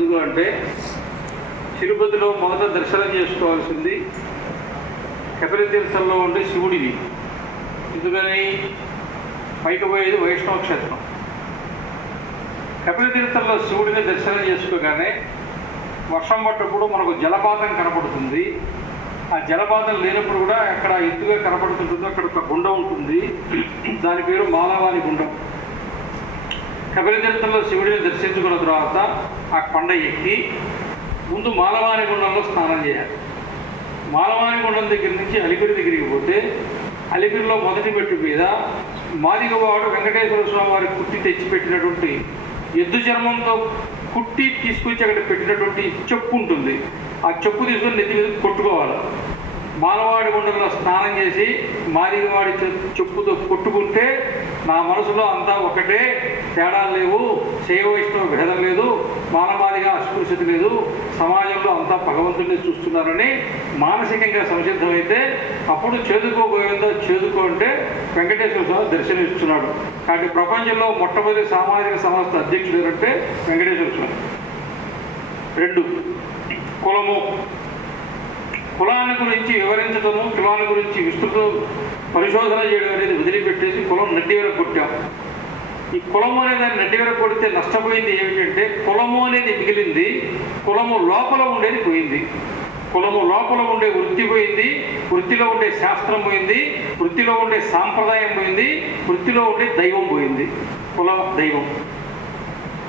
ఎందుకు అంటే తిరుపతిలో మొదట దర్శనం చేసుకోవాల్సింది కపిల తీర్థంలో ఉండే శివుడిది. ఎందుకని? పైకి పోయేది వైష్ణవ క్షేత్రం. కపిల తీర్థంలో శివుడిని దర్శనం చేసుకోగానే వర్షం పడ్డప్పుడు మనకు జలపాతం కనపడుతుంది. ఆ జలపాతం లేనప్పుడు కూడా అక్కడ ఎత్తుగా కనపడుతుంటుందో. అక్కడ ఒక గుండం ఉంటుంది. దాని పేరు మాలవాని గుండం. కపిల తీర్థంలో శివుడిని దర్శించుకున్న తర్వాత ఆ కొండ ఎక్కి ముందు మాలవాణి గుండంలో స్నానం చేయాలి. మాలవాణి గుండం దగ్గర నుంచి అలిపిరి దగ్గరికి పోతే అలిపిరిలో మొదటి మెట్టు మీద మాదిగవాడు వెంకటేశ్వర స్వామి వారి కుట్టి తెచ్చిపెట్టినటువంటి ఎద్దు చర్మంతో కుట్టి తీసుకొచ్చి అక్కడ పెట్టినటువంటి చెప్పు ఉంటుంది ఆ చెప్పు తీసుకొని నెత్తి మీద కొట్టుకోవాలి. మానవాడి గుండంలో స్నానం చేసి మాదిగవాడి చెప్పుతో కొట్టుకుంటే నా మనసులో అంతా ఒకటే. తేడా లేవు శైవ వైష్ణవ భేదం లేదు మానవాదిగా అస్పృశ్యత లేదు. సమాజంలో అంతా భగవంతుడిని చూస్తున్నారని మానసికంగా సంసిద్ధమైతే అప్పుడు చేదుకో గోవిందో చేదుకో అంటే వెంకటేశ్వర స్వామి దర్శనమిస్తున్నాడు. కాబట్టి ప్రపంచంలో మొట్టమొదటి సామాజిక సంస్థ అధ్యక్షుడు ఎవరంటే వెంకటేశ్వర స్వామి. రెండు. కులము. కులాన్ని గురించి వివరించడము కులాన్ని గురించి విస్తృత పరిశోధన చేయడం అనేది వదిలిపెట్టేసి కులం నడ్డివర కొట్టాం. ఈ కులము అనే దాన్ని నడ్డివర కొడితే నష్టపోయింది ఏమిటంటే కులము అనేది మిగిలింది కులము లోపల ఉండేది పోయింది. కులము లోపల ఉండే వృత్తి పోయింది వృత్తిలో ఉండే శాస్త్రం పోయింది వృత్తిలో ఉండే సాంప్రదాయం పోయింది వృత్తిలో ఉండే దైవం పోయింది. కులం దైవం.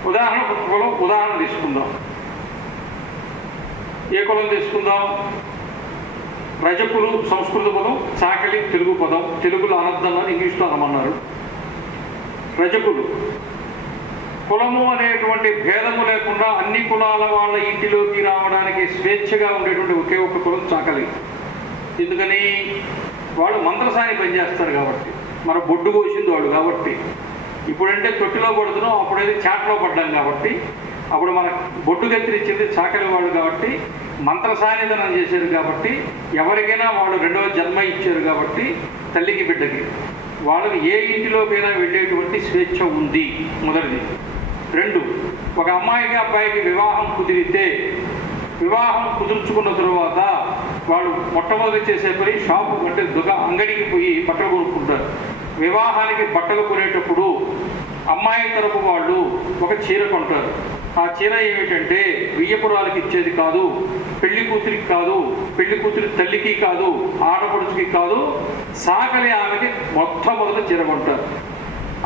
ఉదాహరణ కులం ఉదాహరణ తీసుకుందాం. ఏ కులం తీసుకుందాం? రజకులు సంస్కృత పదం చాకలి తెలుగు పదం తెలుగులో అనర్థంలో ఇంగ్లీష్లో అనమన్నారు రజకులు. కులము అనేటువంటి భేదము లేకుండా అన్ని కులాల వాళ్ళ ఇంటిలోకి రావడానికి స్వేచ్ఛగా ఉండేటువంటి ఒకే ఒక కులం చాకలి. ఎందుకని? వాళ్ళు మంత్రసాని పనిచేస్తారు కాబట్టి. మన బొడ్డు కోసింది వాళ్ళు కాబట్టి. ఇప్పుడంటే తొట్టిలో పడుతున్నాం అప్పుడైతే చాట్లో పడ్డాం కాబట్టి. అప్పుడు మన బొడ్డు కత్తిరించింది చాకలి వాళ్ళు కాబట్టి. మంత్ర సాన్నిధనం చేశారు కాబట్టి ఎవరికైనా వాళ్ళు రెండవ జన్మ ఇచ్చారు కాబట్టి తల్లికి బిడ్డకి. వాళ్ళకి ఏ ఇంటిలోకైనా వెళ్ళేటువంటి స్వేచ్ఛ ఉంది మొదటిది. రెండు ఒక అమ్మాయికి అబ్బాయికి వివాహం కుదిరితే వివాహం కుదుర్చుకున్న తరువాత వాళ్ళు మొట్టమొదటి చేసే పని షాపు అంటే దుకా అంగడికి పోయి బట్టలు కొనుక్కుంటారు. వివాహానికి బట్టలు కొనేటప్పుడు అమ్మాయి తరపు వాళ్ళు ఒక చీర కొంటారు. ఆ చీర ఏమిటంటే వియ్యపురాలకు ఇచ్చేది కాదు పెళ్ళి కూతురికి కాదు పెళ్ళి కూతురి తల్లికి కాదు ఆడపడుచుకి కాదు సాకలి ఆమెకి మొట్టమొదటి చీర కొంటారు.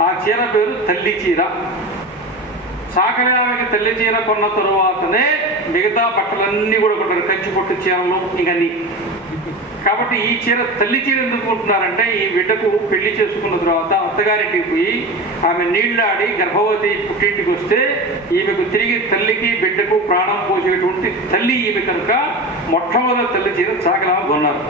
ఆ చీర పేరు తల్లి చీర. సాకలి ఆమెకి తల్లి చీర కొన్న తరువాతనే మిగతా బట్టలన్నీ కూడా కొంటారు. కంచి పొట్టు చీరలు ఇంకన్నీ కాబట్టి ఈ చీర తల్లి చీర ఎందుకు ఈ బిడ్డకు పెళ్ళి చేసుకున్న తర్వాత అత్తగారింటికి పోయి ఆమె నీళ్ళాడి గర్భవతి పుట్టింటికి వస్తే ఈమెకు తిరిగి తల్లికి బిడ్డకు ప్రాణం పోసేటువంటి తల్లి ఈమె కనుక మొట్టమొదటి తల్లి చీర చాకలా కొన్నారు.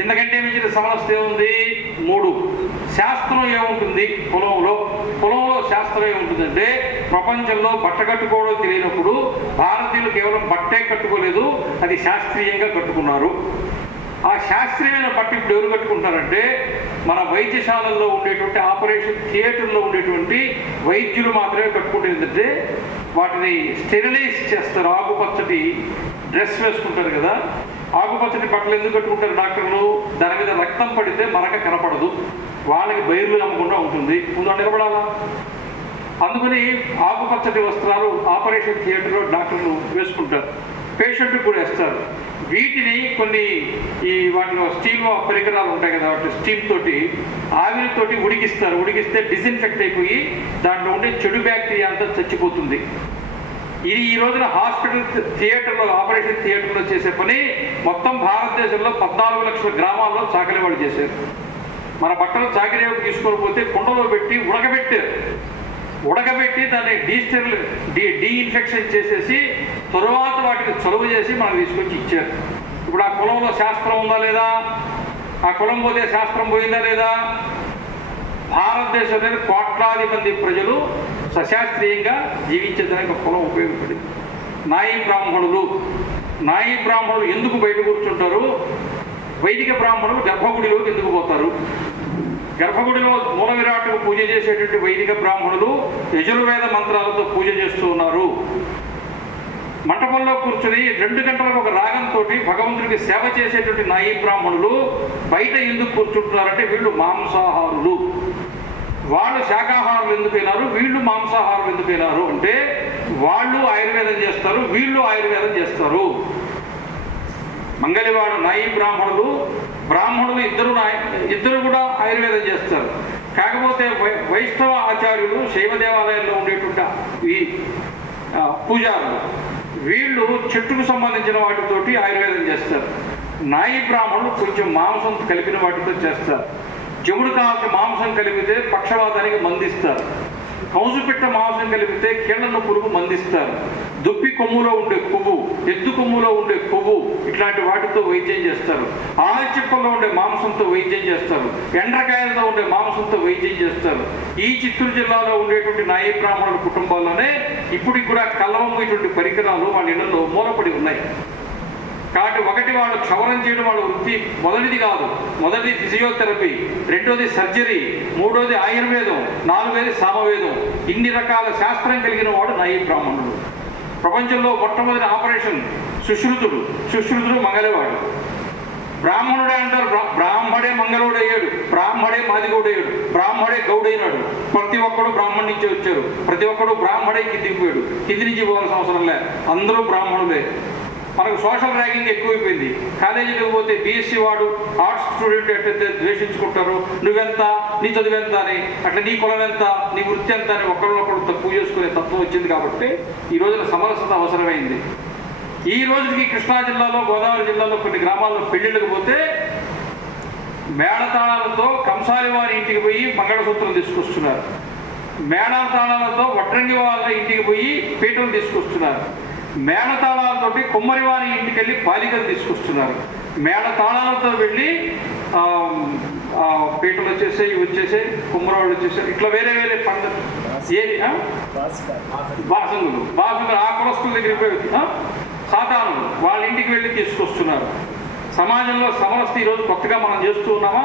ఎందుకంటే మించిన సమస్య ఏముంది? మూడు. శాస్త్రం ఏముంటుంది? పొలంలో. పొలంలో శాస్త్రం ఏముంటుందంటే ప్రపంచంలో బట్ట కట్టుకోవడం తెలియనప్పుడు భారతీయులు కేవలం బట్టే కట్టుకోలేదు అది శాస్త్రీయంగా కట్టుకున్నారు. ఆ శాస్త్రీయమైన బట్ట ఇప్పుడు ఎవరు కట్టుకుంటారంటే మన వైద్యశాలల్లో ఉండేటువంటి ఆపరేషన్ థియేటర్లో ఉండేటువంటి వైద్యులు మాత్రమే కట్టుకుంటే ఏంటంటే వాటిని స్టెరిలైజ్ చేస్తారు. ఆకుపచ్చటి డ్రెస్ వేసుకుంటారు కదా ఆకుపచ్చని బట్టలు ఎందుకు కట్టుకుంటారు డాక్టర్లు? దాని మీద రక్తం పడితే మనక కనపడదు. వాళ్ళకి బయర్లు అమ్మకుండా ఉంటుంది. ముందు నిలబడాలా అందుకని ఆకుపచ్చటి వస్త్రాలు ఆపరేషన్ థియేటర్లో డాక్టర్లు వేసుకుంటారు. పేషెంట్ కూడా వేస్తారు. వీటిని కొన్ని ఈ వాటిలో స్టీమ్ పరికరాలు ఉంటాయి కదా వాటి స్టీమ్ తోటి ఆవిరితోటి ఉడికిస్తారు. ఉడికిస్తే డిజిన్ఫెక్ట్ అయిపోయి దాంట్లో ఉండే చెడు బ్యాక్టీరియా అంతా చచ్చిపోతుంది. ఇది ఈ రోజున హాస్పిటల్ థియేటర్లో ఆపరేషన్ థియేటర్లో చేసే పని. మొత్తం భారతదేశంలో పద్నాలుగు లక్షల గ్రామాల్లో చాకలి చేశారు. మన బట్టలు చాకరేవుకు తీసుకొని పోతే కుండలో పెట్టి ఉడకబెట్టారు. ఉడకబెట్టి దాన్ని డీస్టెల్ డీ డీఇన్ఫెక్షన్ చేసేసి తరువాత వాటికి చొలవ చేసి మనం తీసుకొచ్చి ఇచ్చారు. ఇప్పుడు ఆ కులంలో శాస్త్రం ఉందా లేదా? ఆ కులం పోతే శాస్త్రం పోయిందా లేదా? భారతదేశంలోని కోట్లాది మంది ప్రజలు సశాస్త్రీయంగా జీవించేదానికి కులం ఉపయోగపడింది. నాయి బ్రాహ్మణులు. నాయి బ్రాహ్మణులు ఎందుకు బయట కూర్చుంటారు? వైదిక బ్రాహ్మణులు గర్భగుడిలోకి ఎందుకు పోతారు? గర్భగుడిలో మూల విరాట్కు పూజ చేసేటువంటి వైదిక బ్రాహ్మణులు యజుర్వేద మంత్రాలతో పూజ చేస్తూ ఉన్నారు. మంటపంలో కూర్చుని రెండు గంటలకు ఒక రాగంతో భగవంతుడికి సేవ చేసేటువంటి నాయి బ్రాహ్మణులు బయట ఎందుకు కూర్చుంటున్నారంటే వీళ్ళు మాంసాహారులు. వాళ్ళు శాకాహారులు ఎందుకైనారు వీళ్ళు మాంసాహారులు ఎందుకైనారు అంటే వాళ్ళు ఆయుర్వేదం చేస్తారు వీళ్ళు ఆయుర్వేదం చేస్తారు. మంగళవాడు నాయి బ్రాహ్మణులు బ్రాహ్మణులు ఇద్దరు ఇద్దరు కూడా ఆయుర్వేదం చేస్తారు. కాకపోతే వై- వైష్ణవ ఆచార్యులు శైవ దేవాలయంలో ఉండేటువంటి ఈ పూజారులు వీళ్ళు చెట్టుకు సంబంధించిన వాటితోటి ఆయుర్వేదం చేస్తారు. నాయి బ్రాహ్మణులు కొంచెం మాంసం కలిపిన వాటితో చేస్తారు. జముడు కావాల్సిన మాంసం కలిపితే పక్షవాతానికి మందిస్తారు. కౌసు పెట్ట మాంసం కలిపితే కీళ్ళ పురుగు మందిస్తారు. దుప్పి కొమ్ములో ఉండే కొవ్వు ఎద్దు కొమ్ములో ఉండే కొవ్వు ఇట్లాంటి వాటితో వైద్యం చేస్తారు. ఆల్చిప్పల్లో ఉండే మాంసంతో వైద్యం చేస్తారు. ఎండ్రకాయలతో ఉండే మాంసంతో వైద్యం చేస్తారు. ఈ చిత్తూరు జిల్లాలో ఉండేటువంటి నాయ బ్రాహ్మణుల కుటుంబాల్లోనే ఇప్పటికి కూడా కలవము ఇటువంటి పరికరాలు వాళ్ళ ఇళ్ళలో మూలపడి ఉన్నాయి. కాబట్టి ఒకటి వాళ్ళు క్షవరం చేయడం వాళ్ళ వృత్తి మొదటిది కాదు. మొదటిది ఫిజియోథెరపీ రెండోది సర్జరీ మూడోది ఆయుర్వేదం నాలుగోది సామవేదం. ఇన్ని రకాల శాస్త్రం కలిగిన వాడు నాయి బ్రాహ్మణుడు. ప్రపంచంలో మొట్టమొదటి ఆపరేషన్ సుశ్రుతుడు. సుశ్రుతుడు మంగళవాడు. బ్రాహ్మణుడే అంటారు. బ్రాహ్మడే మంగళుడయ్యాడు. బ్రాహ్మడే మాదిగౌడయ్యాడు. బ్రాహ్మడే గౌడైనాడు. ప్రతి ఒక్కడు బ్రాహ్మణ్ నుంచి వచ్చారు. ప్రతి ఒక్కడు బ్రాహ్మడే కిందికి పోయాడు. కింది నుంచి పోవాల్సిన అవసరం లే అందరూ బ్రాహ్మణులే. మనకు సోషల్ ర్యాగింగ్ ఎక్కువైపోయింది. కాలేజీకి పోతే బీఎస్సీ వాడు ఆర్ట్స్ స్టూడెంట్ ఎట్లయితే ద్వేషించుకుంటారు? నువ్వెంత? నీ చదువెంత అని. అట్లా నీ కులం ఎంత? నీ వృత్తి ఎంత అని ఒకరినొకరు తక్కువ చేసుకునే తత్వం వచ్చింది కాబట్టి ఈ రోజున సమరసత అవసరమైంది. ఈ రోజుకి కృష్ణా జిల్లాలో గోదావరి జిల్లాలో కొన్ని గ్రామాల్లో పెళ్ళిళ్ళకి పోతే మేళతాళాలతో కంసాలి వారి ఇంటికి పోయి మంగళసూత్రం తీసుకొస్తున్నారు. మేళతాళాలతో వడ్రంగి వాళ్ళ ఇంటికి పోయి పీటలు తీసుకొస్తున్నారు. మేళతాళాలతోటి కుమ్మరివారి ఇంటికి వెళ్ళి బాలికలు తీసుకొస్తున్నారు. మేళతాళాలతో వెళ్ళి పీటలు వచ్చేసాయి ఇవి వచ్చేసాయి కుమ్మరవాళ్ళు వచ్చేసాయి ఇట్లా వేరే వేరే పండుగ ఏది బాసంగులు బాసంగులు ఆ కులస్తుల దగ్గరికి పోయి వాళ్ళ ఇంటికి వెళ్ళి తీసుకొస్తున్నారు. సమాజంలో సమరస్థ ఈరోజు కొత్తగా మనం చేస్తూ ఉన్నామా?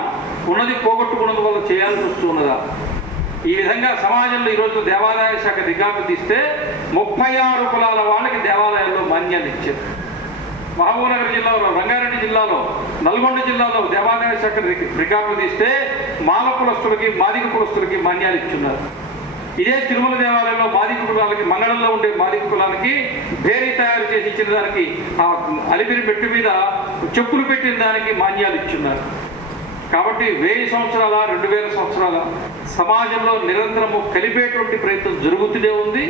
ఉన్నది పోగొట్టుకున్నది వల్ల చేయాల్సి వస్తూ ఉన్నదా? ఈ విధంగా సమాజంలో ఈరోజు దేవాదాయ శాఖ రికార్డు తీస్తే ముప్పై ఆరు కులాల వాళ్ళకి దేవాలయాల్లో మాన్యాలు ఇచ్చారు. మహబూబ్నగర్ జిల్లాలో రంగారెడ్డి జిల్లాలో నల్గొండ జిల్లాలో దేవాదాయ శాఖ రి- రికార్డులు తీస్తే మాల కులస్తులకి మాదిక కులస్తులకి మాన్యాలు ఇచ్చున్నారు. ఇదే తిరుమల దేవాలయంలో మాదిక కులాలకి మంగళంలో ఉండే మాదిక కులాలకి భేరీ తయారు చేసి ఇచ్చిన దానికి ఆ అలిపిరి మెట్టు మీద చెప్పులు పెట్టిన దానికి మాన్యాలు ఇచ్చున్నారు. కాబట్టి వెయ్యి సంవత్సరాల రెండు వేల సంవత్సరాల? సమాజంలో నిరంతరము కలిపేటువంటి ప్రయత్నం జరుగుతూనే ఉంది.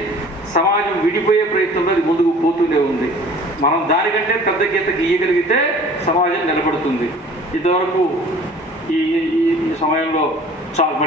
సమాజం విడిపోయే ప్రయత్నంలో అది ముందుకు పోతూనే ఉంది. మనం దానికంటే పెద్ద గీత గీయగలిగితే సమాజం నిలబడుతుంది. ఇంతవరకు ఈ ఈ సమయంలో చాలా